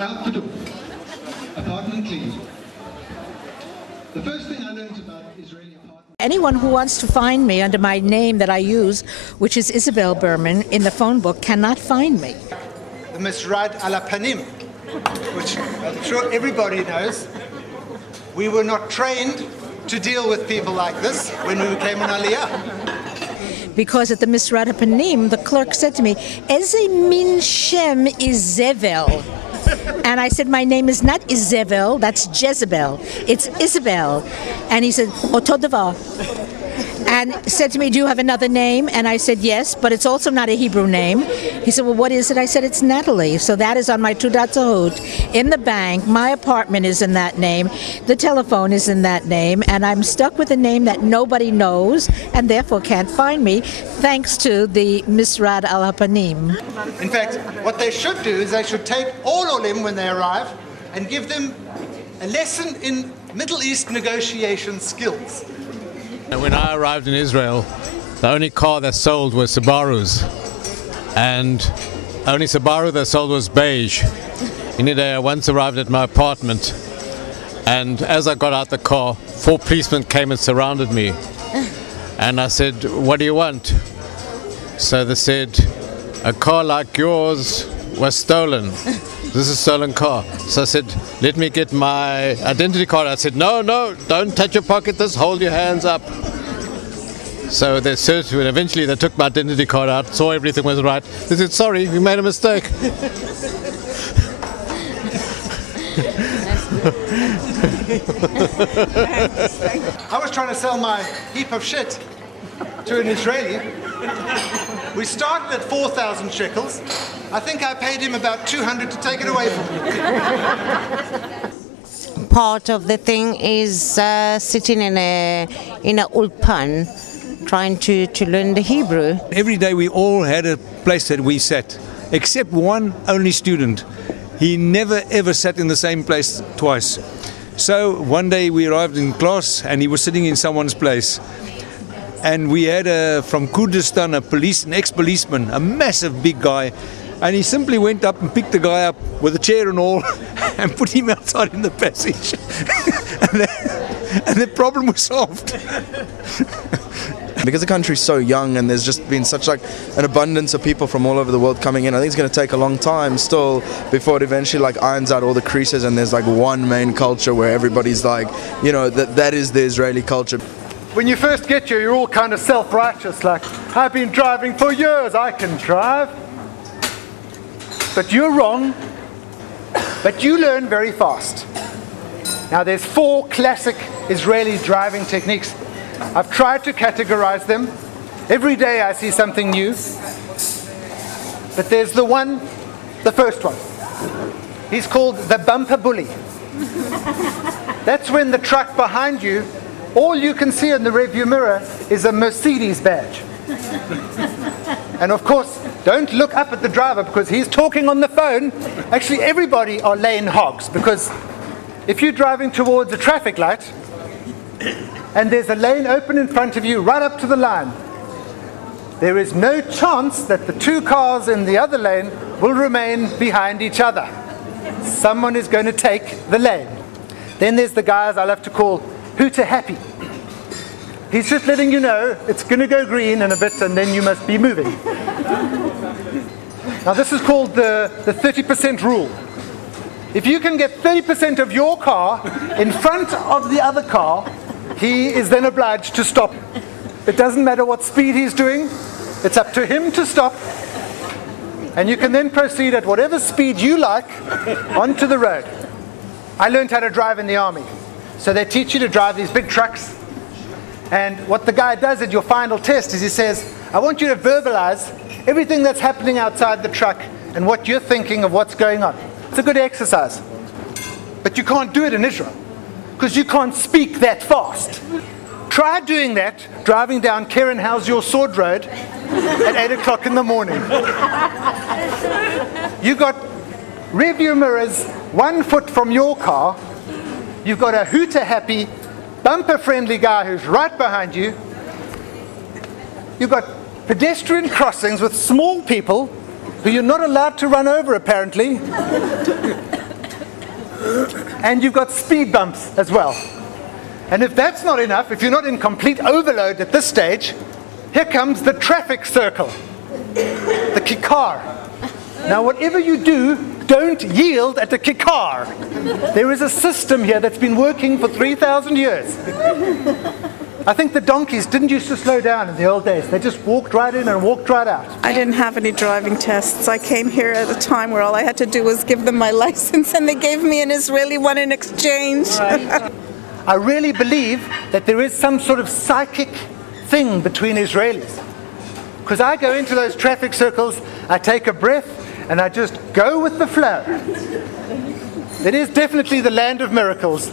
out the door. Apartment clean. The first thing I learned about Israeli apartments... Anyone who wants to find me under my name that I use, which is Isabel Berman, in the phone book, cannot find me. The Misrad ala Panim, which I'm sure everybody knows. We were not trained to deal with people like this when we came on Aliyah. Because at the Misrad Panim, the clerk said to me, Eze min shem is Zevel? And I said, my name is not Isabel, that's Jezebel. It's Isabel. And he said, Oto davar. And said to me, do you have another name? And I said, yes, but it's also not a Hebrew name. He said, well, what is it? I said, it's Natalie. So that is on my Tudat Zahut in the bank. My apartment is in that name. The telephone is in that name. And I'm stuck with a name that nobody knows and therefore can't find me, thanks to the Misrad al Hapanim. In fact, what they should do is they should take all olim when they arrive and give them a lesson in Middle East negotiation skills. When I arrived in Israel, the only car that sold was Subarus, and only Subaru that sold was beige. In a day, I once arrived at my apartment, and as I got out the car, 4 policemen came and surrounded me. And I said, what do you want? So they said, a car like yours was stolen. This is a stolen car. So I said, let me get my identity card. I said, no, don't touch your pocket, just hold your hands up. So they searched me, and eventually they took my identity card out, saw everything was right. They said, sorry, we made a mistake. I was trying to sell my heap of shit to an Israeli. We started at 4,000 shekels. I think I paid him about 200 to take it away from me. Part of the thing is sitting in a ulpan, trying to learn the Hebrew. Every day we all had a place that we sat, except one only student. He never ever sat in the same place twice. So one day we arrived in class and he was sitting in someone's place. And we had from Kurdistan an ex-policeman, a massive big guy. And he simply went up and picked the guy up with a chair and all and put him outside in the passage. and the problem was solved. Because the country's so young and there's just been such like an abundance of people from all over the world coming in, I think it's going to take a long time still before it eventually like irons out all the creases and there's like one main culture where everybody's like, you know, that is the Israeli culture. When you first get here, you're all kind of self-righteous, like, I've been driving for years, I can drive. But you're wrong, but you learn very fast. Now there's 4 classic Israeli driving techniques. I've tried to categorize them. Every day I see something new. But there's the first one. He's called the bumper bully. That's when the truck behind you, all you can see in the rearview mirror is a Mercedes badge. And of course, don't look up at the driver because he's talking on the phone. Actually, everybody are lane hogs, because if you're driving towards a traffic light and there's a lane open in front of you right up to the line, there is no chance that the 2 cars in the other lane will remain behind each other. Someone is going to take the lane. Then there's the guys I love to call hooter happy. He's just letting you know it's going to go green in a bit and then you must be moving. Now this is called the 30% rule. If you can get 30% of your car in front of the other car, he is then obliged to stop. It doesn't matter what speed he's doing, it's up to him to stop. And you can then proceed at whatever speed you like onto the road. I learned how to drive in the army. So they teach you to drive these big trucks. And what the guy does at your final test is he says, I want you to verbalize everything that's happening outside the truck and what you're thinking of what's going on. It's a good exercise. But you can't do it in Israel because you can't speak that fast. Try doing that driving down Keren How's Your Sword Road at 8 o'clock in the morning. You've got rearview mirrors 1 foot from your car. You've got a hooter-happy, bumper-friendly guy who's right behind you. You've got pedestrian crossings with small people who you're not allowed to run over, apparently. and you've got speed bumps as well. And if that's not enough, if you're not in complete overload at this stage, here comes the traffic circle, the kikar. Now, whatever you do, don't yield at the kikar. There is a system here that's been working for 3,000 years. I think the donkeys didn't used to slow down in the old days. They just walked right in and walked right out. I didn't have any driving tests. I came here at a time where all I had to do was give them my license, and they gave me an Israeli one in exchange. I really believe that there is some sort of psychic thing between Israelis. Because I go into those traffic circles, I take a breath, and I just go with the flow. It is definitely the land of miracles.